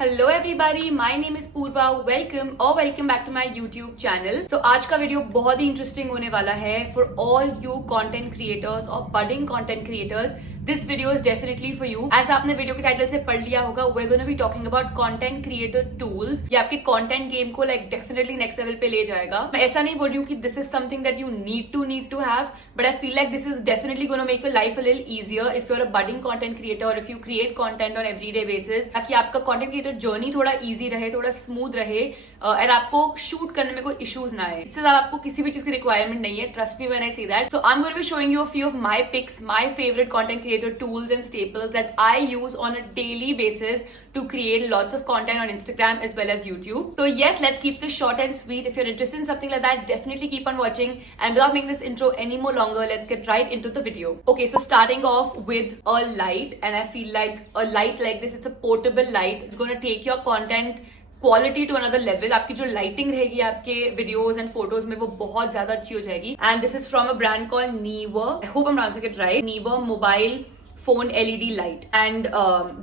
Hello everybody, my name is Purva. Welcome back to my YouTube channel. So आज का video बहुत ही interesting होने वाला है for all you content creators और budding content creators. This video is definitely for you. ऐसा आपने वीडियो के टाइटल से पढ़ लिया होगा, we are gonna be talking about content creator tools. ये आपके कंटेंट गेम को डेफिनेटली नेक्स्ट लेवल पे ले जाएगा। मैं ऐसा नहीं बोल रही हूँ कि this is something that you need to have, but I feel like this is definitely gonna make your life a little easier if you are a budding content creator और if you create content on everyday basis, ताकि आपका content creator journey थोड़ा easy रहे, थोड़ा smooth रहे और आपको shoot करने में कोई इश्यूज ना आए। इससे ज्यादा आपको किसी भी चीज की रिक्वायरमेंट नहीं है, trust me when I say that. So I am going to be showing you a few of my pics, my favourite content creator tools and staples that I use on a daily basis to create lots of content on Instagram as well as YouTube. So yes, let's keep this short and sweet. If you're interested in something like that, definitely keep on watching. And without making this intro any more longer, let's get right into the video. Okay, so starting off with a light, and I feel like a light like this, it's a portable light. It's going to take your content quality to another level. आपकी जो lighting रहेगी आपके videos and photos में वो बहुत ज्यादा अच्छी हो जाएगी। And this is from a brand called Neewer. I hope I am pronouncing it right. Neewer mobile phone LED light and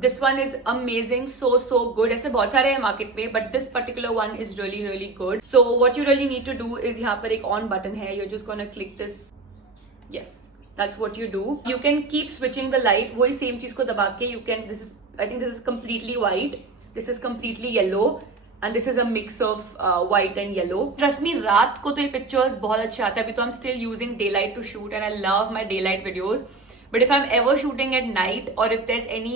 this one is amazing, so good. ऐसे बहुत सारे हैं मार्केट में, but this particular one is really good. So what you really need to do is यहाँ पर एक on button है, you just gonna click this. Yes, that's what you do. You can keep switching the light. वही same चीज को दबा के you can, this is, I think this is completely white, this is completely yellow and this is a mix of white and yellow. Trust me, रात को तो ये pictures बहुत अच्छे आते हैं। अभी तो I'm still using daylight to shoot and I love my daylight videos. But if I'm ever shooting at night or if there's any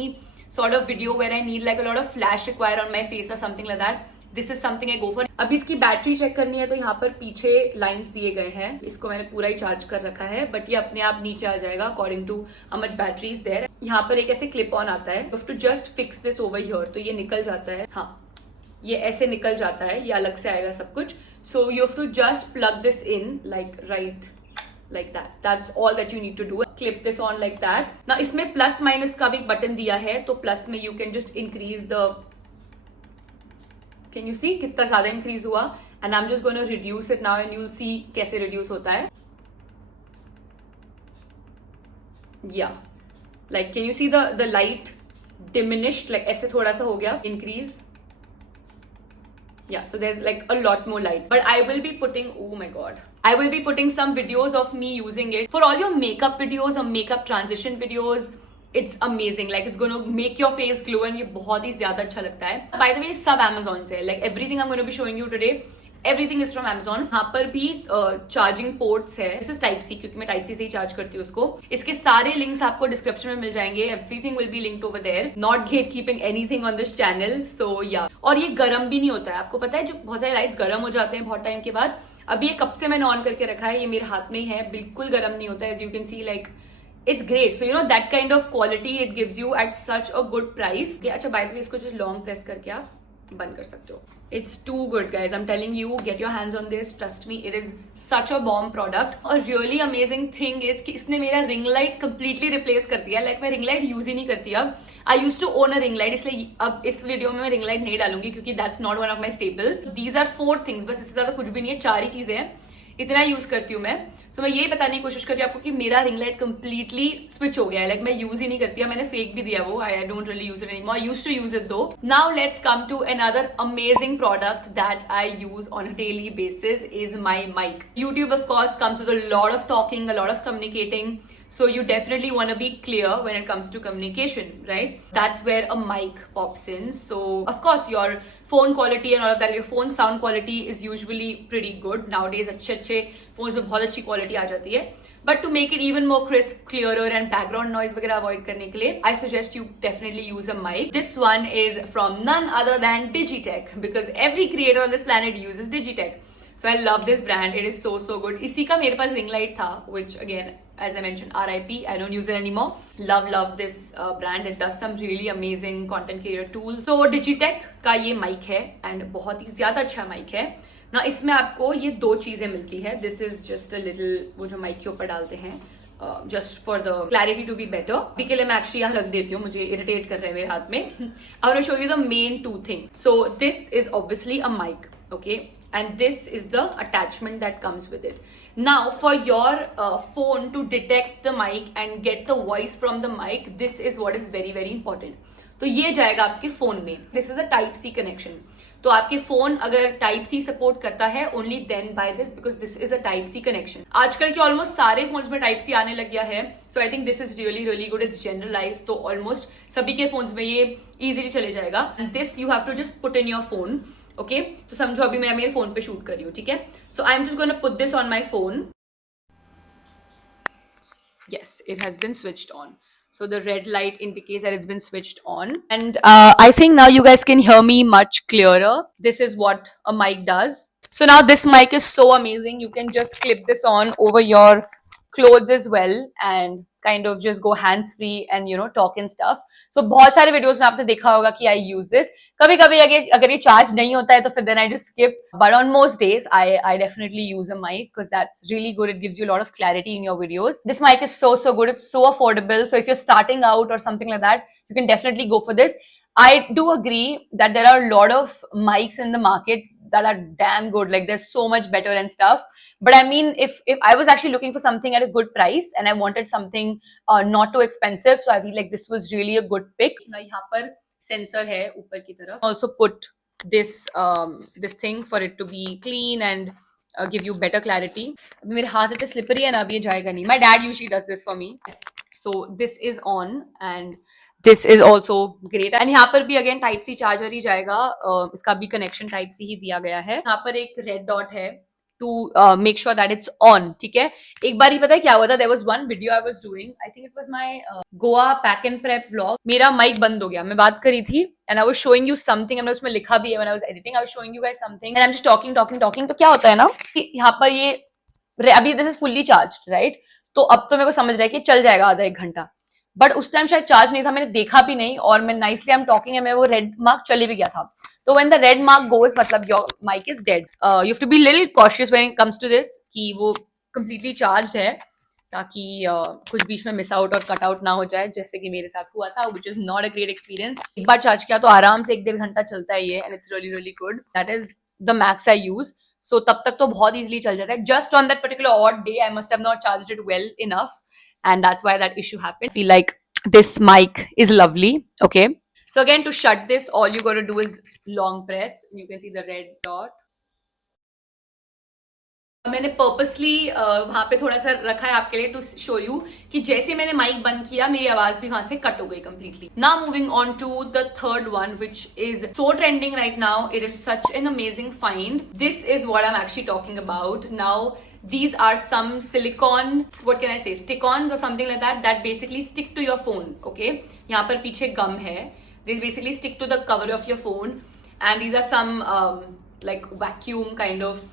sort of video where I need like a lot of flash required on my face or something like that, this is something I go for. अभी इसकी battery check करनी है तो यहाँ पर पीछे lines दिए गए हैं। इसको मैंने पूरा ही चार्ज कर रखा है, बट ये अपने आप नीचे आ जाएगा according to how much battery is there. यहाँ पर एक ऐसे क्लिप ऑन आता है, to just fix this over here, तो ये निकल जाता है। हाँ, ये ऐसे निकल जाता है, ये अलग से आएगा सब कुछ। So you have to just plug this in like that. That's all that you need to do. Clip this on like that. Now इसमें प्लस माइनस का भी एक बटन दिया है, तो प्लस में you can just increase the, can you see कितना ज्यादा increase हुआ? And I'm just going to reduce it now and you'll see कैसे reduce होता है। Yeah, like can you see the light diminished, like ऐसे थोड़ा सा हो गया increase. Yeah, so there's like a lot more light, but I will be putting, oh my god, I will be putting some videos of me using it for all your makeup videos or makeup transition videos. It's amazing, like it's going to make your face glow and ये बहुत ही ज्यादा अच्छा लगता है। By the way, सब Amazon से, like everything I'm going to be showing you today, everything is from Amazon. यहाँ पर भी चार्जिंग पोर्ट्स है, दिस इज टाइप सी, क्योंकि मैं टाइप सी से ही चार्ज करती हूँ उसको। इसके सारे लिंक्स आपको डिस्क्रिप्शन में मिल जाएंगे, everything will be linked over there, not get keeping anything on this channel. So yeah, और ये गर्म भी नहीं होता है। आपको पता है जो बहुत सारे लाइट्स गर्म हो जाते हैं बहुत टाइम के बाद, अभी ये कब से मैंने ऑन करके रखा है, ये मेरे हाथ में ही है, बिल्कुल गर्म नहीं होता है। As you can see, like it's great. So you know that kind of quality it gives you at such a good price. अच्छा, बाय द वे इसको जस्ट लॉन्ग प्रेस करके आप बंद कर सकते हो। It's too good, guys. I'm telling you, get your hands on this. Trust me, it is such a bomb product. A really amazing thing is कि इसने मेरा ring light completely replace कर दिया। Like मैं ring light use ही नहीं करती अब। I used to own a ring light, इसलिए अब इस वीडियो में मैं ring light नहीं डालूंगी क्योंकि that's not one of my staples. These are 4 things, बस इससे ज्यादा कुछ भी नहीं है, 4 ही चीजें हैं, इतना यूज करती हूँ मैं। सो मैं यही बताने की कोशिश कर रही हूँ आपको कि मेरा रिंग लाइट कंप्लीटली स्विच हो गया है। लाइक मैं यूज ही नहीं करती, मैंने फेक भी दिया वो, I don't really use it anymore. I used to use it though. Now let's come to another amazing product that I use on a daily basis is my mic. YouTube of course comes with a lot of talking, a lot of communicating. So you definitely want to be clear when it comes to communication, right? That's where a mic pops in. So of course your phone quality and all of that, your phone sound quality is usually pretty good nowadays. अच्छे phones में बहुत अच्छी quality आ जाती है. But to make it even more crisp, clearer and background noise वगैरह avoid करने के लिए, I suggest you definitely use a mic. This one is from none other than Digitech, because every creator on this planet uses Digitech. So I love this brand. It is so good. इसी का मेरे पास ring light था, which again, as I mentioned, RIP. I don't use it anymore. Love this brand. It does some really amazing content creator tools. So Digitech का ये mic है and बहुत ही ज्यादा अच्छा mic है ना। इसमें आपको ये 2 चीजें मिलती है। This is just a little, वो जो mic के ऊपर डालते हैं, just for the clarity to be better. अभी के लिए मैं actually यहाँ रख देती हूँ, मुझे irritate कर रहे हैं मेरे हाथ में। I want to show you the main 2 things. So this is obviously a mic, okay? And this is the attachment that comes with it. Now for your phone to detect the mic and get the voice from the mic, this is what is very important. तो ये जाएगा आपके phone में. This is a type C connection. तो आपके phone अगर type C support करता है, only then by this, because this is a type C connection. आजकल के ऑलमोस्ट सारे फोन्स में टाइप सी आने लग गया है. So I think this is really really good. It's generalize, तो ऑलमोस्ट सभी के फोन्स में ये इजीली चले जाएगा. This you have to just put in your phone. Okay, तो समझो अभी मैं मेरे फोन पे शूट कर रही हूँ, ठीक है. So I am just gonna put this on my phone. Yes, it has been switched on. So the red light indicates that it's been switched on. And I think now you guys can hear me much clearer. This is what a mic does. So now this mic is so amazing. You can just clip this on over your clothes as well and kind of just go hands free and talk and stuff. So बहुत सारे videos में आपने देखा होगा कि I use this. कभी कभी अगर ये charge नहीं होता है तो फिर then I just skip. But on most days I definitely use a mic because that's really good. It gives you a lot of clarity in your videos. This mic is so good. It's so affordable. So if you're starting out or something like that, you can definitely go for this. I do agree that there are a lot of mics in the market that are damn good. Like they're so much better and stuff. But I mean, if I was actually looking for something at a good price and I wanted something not too expensive, so I feel like this was really a good pick. यहाँ पर sensor है ऊपर की तरफ. Also put this thing for it to be clean and give you better clarity. अभी मेरे हाथ इतने slippery है ना, अभी ये जाएगा नहीं. My dad usually does this for me. Yes. So this is on and this is also great. And यहाँ पर भी again type C charger ही जाएगा. इसका भी connection type C ही दिया गया है. यहाँ पर एक red dot है to make sure that it's on. ठीक है. एक बार ही पता है क्या हुआ था? There was one video I was doing. I think it was my Goa pack and prep vlog. मेरा mic बंद हो गया. मैं बात करी थी and I was showing you something. हमने उसमें लिखा भी है when I was editing. I was showing you guys something and I'm just talking. तो क्या होता है ना कि यहाँ पर ये अभी this is fully charged, right? तो अब तो मेरे को समझ रहा है कि चल जाएगा आधा एक घंटा. बट उस टाइम शायद चार्ज नहीं था, मैंने देखा भी नहीं और मैं नाइसली आई एम टॉकिंग है, मैं वो रेड मार्क चले भी गया था. तो when the red mark goes मतलब your mic is dead. You have to be little cautious when it comes to this कि वो कंप्लीटली चार्ज्ड है, ताकि कुछ बीच में मिस आउट और कट आउट ना हो जाए, जैसे कि मेरे साथ हुआ था, which is not a great experience. एक बार चार्ज किया तो आराम से 1-1.5 घंटा चलता है ये and it's really really good. That is the max I use. सो तब तक तो बहुत इजीली चल जाता है. Just on that particular odd day I must have not charged it well enough and that's why that issue happened. I feel like this mic is lovely. Okay, so again, to shut this, all you got to do is long press. You can see the red dot. मैंने purposely वहां पे थोड़ा सा रखा है आपके लिए to show you कि जैसे मैंने माइक बंद किया मेरी आवाज भी वहां से कट हो गई completely. Now moving on to the third one which is so trending right now. It is such an amazing find. This is what I am actually talking about. Now these are some silicone, what can I say, stick-ons or something like that basically stick to your phone. Okay, यहाँ पर पीछे gum है. They basically stick to the cover of your phone and these are some like vacuum kind of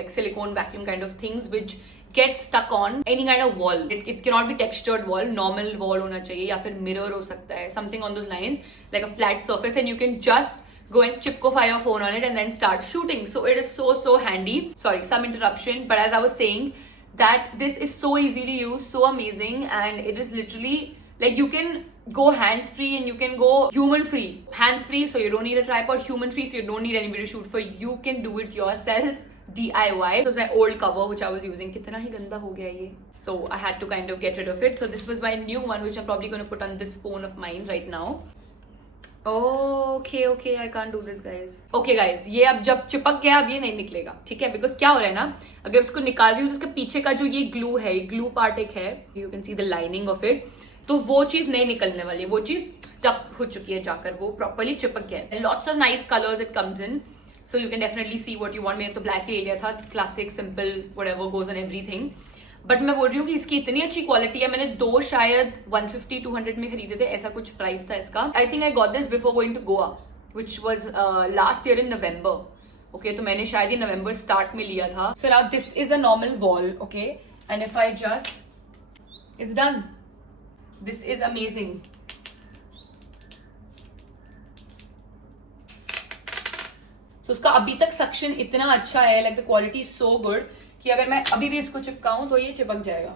like silicone vacuum kind of things which get stuck on any kind of wall. It cannot be textured wall, normal wall होना चाहिए या फिर mirror हो सकता है, something on those lines, like a flat surface, and you can just go and chipkofy your phone on it and then start shooting. So it is so handy. Sorry, some interruption, but as I was saying that this is so easy to use, so amazing, and it is literally like you can go hands free and you can go human free. Hands free, so you don't need a tripod. Human free, so you don't need anybody to shoot for. You can do it yourself. DIY. This was my old cover which I was using. कितना ही गंदा हो गया ये. So I had to kind of get rid of it. So this was my new one which I'm probably going to put on this phone of mine right now. Okay, I can't do this guys. Okay guys, ये अब जब चिपक गया अब ये नहीं निकलेगा, ठीक है. बिकॉज क्या हो रहा है ना, अगर इसको निकाल रही हूँ तो उसके पीछे का जो ये ग्लू है, ग्लू पार्ट एक है, you can see the lining of it, तो वो चीज नहीं निकलने वाली है. वो चीज स्टक हो चुकी है जाकर, वो प्रॉपरली चिपक गया है. Lots of nice colours it comes in, so you can definitely see what you want. मैंने तो ब्लैक ले लिया था, classic simple whatever goes on everything. But मैं बोल रही हूँ कि इसकी इतनी अच्छी क्वालिटी है. मैंने 2 शायद 150-200 में खरीदे थे, ऐसा कुछ प्राइस था इसका. I think I got this before going to Goa which was last year in November. Okay, तो मैंने शायद ये नवंबर स्टार्ट में लिया था. So now this is a normal wall. Okay, and if I just it's done. This is amazing. So उसका अभी तक सक्शन इतना अच्छा है, like the quality is so good कि अगर मैं अभी भी इसको चिपकाऊं तो ये चिपक जाएगा.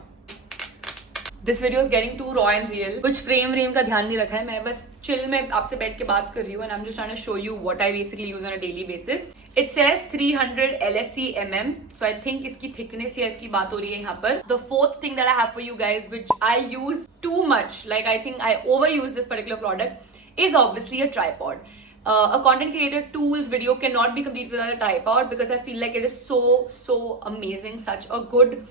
This video is getting too raw and real. कुछ फ्रेम का ध्यान नहीं रखा है, मैं बस चिल में आपसे बैठ के बात कर रही हूँ. And I am just trying to show you what I basically use on a daily basis. It says 300 LSC mm. So I think इसकी थिकनेस या इसकी बात हो रही है यहाँ पर. The fourth thing that I have for you guys which I use too much, like I think I overuse this particular product, is obviously a tripod. A content creator tool's video cannot be complete without a tripod because I feel like it is so amazing, such a good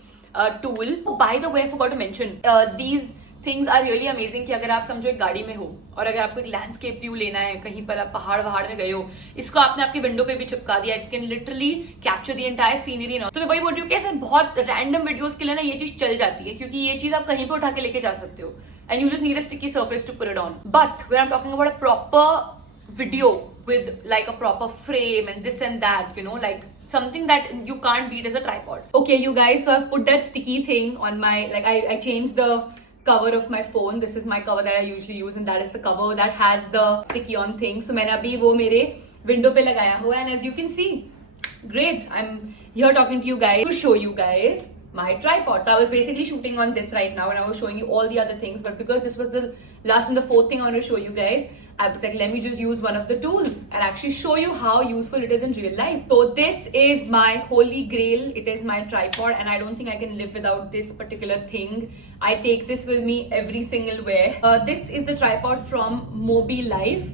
tool. Oh, by the way, I forgot to mention, these things are really amazing कि अगर आप समझो एक गाड़ी में हो और अगर आपको एक लैंडस्केप व्यू लेना है, कहीं पर आप पहाड़ में गए हो, इसको आपने आपके विंडो पे भी चिपका दिया, it can literally capture the entire scenery ना। तो मैं वही बोल रही हूँ कि ऐसे बहुत रैंडम वीडियोस के लिए ना ये चीज चल जाती है, क्योंकि ये चीज आप कहीं पे उठा के लेके जा सकते हो and you just need a sticky surface to put it on. But when I am talking about a proper video with like a proper frame and this and that, you know, like something that you can't beat as a tripod. Okay, you guys, so I've put that sticky thing on my, like I changed the cover of my phone. This is my cover that I usually use and that is the cover that has the sticky on thing. So मैंने अभी वो मेरे window पे लगाया हुआ and as you can see, great, I'm here talking to you guys to show you guys my tripod. So I was basically shooting on this right now and I was showing you all the other things, but because this was the last and the fourth thing I want to show you guys, I was like, let me just use one of the tools and actually show you how useful it is in real life. So this is my holy grail. It is my tripod and I don't think I can live without this particular thing. I take this with me every single where. This is the tripod from Mobi Life.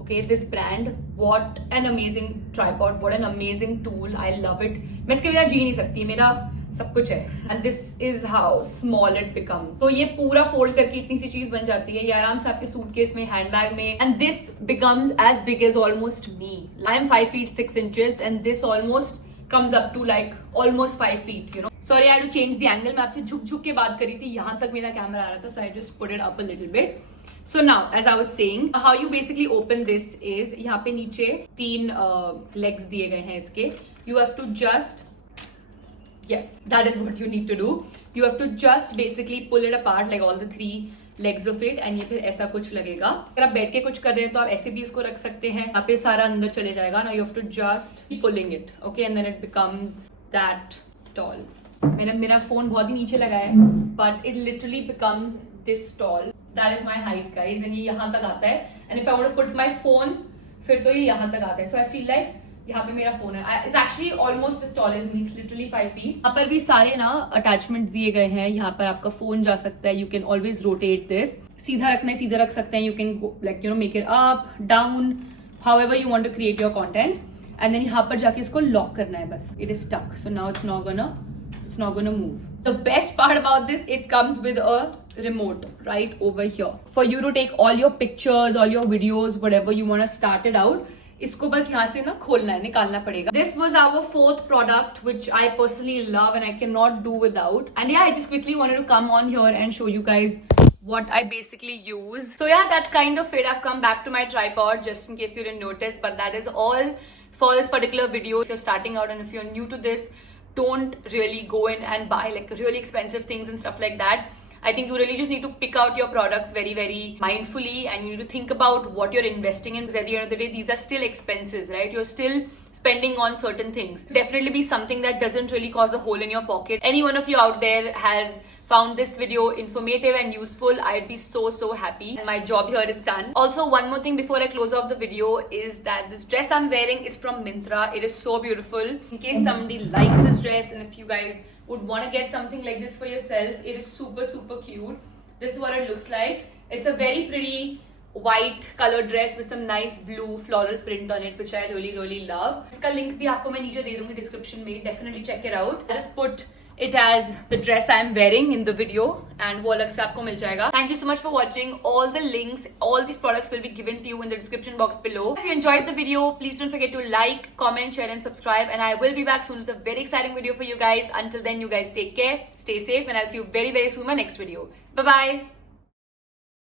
Okay, this brand. What an amazing tripod. What an amazing tool. I love it. मैं इसके बिना जी नहीं सकती, मेरा सब कुछ है. And this is how small it becomes. So ये पूरा फोल्ड करके इतनी सी चीज बन जाती है, ये आराम से आपके सूटकेस में, हैंडबैग में. And this becomes as big as almost me. I am 5 feet 6 inches and this almost comes up to like almost 5 feet, you know. Sorry, I had to change the angle. मैं आपसे झुक के बात करी थी, यहाँ तक मेरा कैमरा आ रहा था, so I just put it up a little bit. So now, as I was saying, how you basically open this is, यहाँ पे नीचे 3 legs दिए गए हैं इसके. You have to just, yes, that is what you need to do. You have to just basically pull it apart, like all the 3 legs of it, and ये फिर ऐसा कुछ लगेगा. अगर आप बैठ के कुछ कर रहे हैं तो आप ऐसे भी इसको रख सकते हैं, यहाँ पे सारा अंदर चले जाएगा. Now you have to just keep pulling it, okay, and then it becomes that tall. मैंने मेरा फोन बहुत ही नीचे लगाया है, but it literally becomes this tall. That is my height, guys, and ये यहाँ तक आता है. And if I want to put my phone, फिर तो ये यहाँ तक आता है. So I feel like यहाँ पे मेरा फोन है. It's actually almost as tall as me. It's literally 5 feet. यहाँ पर भी सारे ना अटैचमेंट दिए गए हैं. यहाँ पर आपका फोन जा सकता है. You can always rotate this. सीधा रखना है, सीधा रख सकते हैं. You can go, like, you know, make it up, down, however you want to create your content. And then यहाँ पर जाके इसको lock करना है बस. It is stuck. So now it's not gonna move. The best part about this, it comes with a remote right over here for you to take all your pictures, all your videos, whatever you want to start it out. इसको बस यहाँ से ना खोलना है, निकालना पड़ेगा. This was our 4th product, which I personally love and I cannot do without. And yeah, I just quickly wanted to come on here and show you guys what I basically use. So yeah, that's kind of it. I've come back to my tripod just in case you didn't notice, but that is all for this particular video. If you're starting out and if you're new to this, don't really go in and buy like really expensive things and stuff like that. I think you really just need to pick out your products very mindfully and you need to think about what you're investing in, because at the end of the day, these are still expenses, right? You're still spending on certain things. Definitely be something that doesn't really cause a hole in your pocket. Any one of you out there has found this video informative and useful, I'd be so happy. And my job here is done. Also, one more thing before I close off the video is that this dress I'm wearing is from Myntra. It is so beautiful. In case somebody likes this dress and if you guys would want to get something like this for yourself, it is super cute. This is what it looks like. It's a very pretty white colored dress with some nice blue floral print on it, which I really love. इसका link भी आपको मैं नीचे दे दूंगी description में. Definitely check it out. I just put it as the dress I am wearing in the video and वो अलग से आपको मिल जाएगा. Thank you so much for watching. All the links, all these products will be given to you in the description box below. If you enjoyed the video, please don't forget to like, comment, share and subscribe, and I will be back soon with a very exciting video for you guys. Until then, you guys take care, stay safe, and I'll see you very soon in my next video. Bye bye.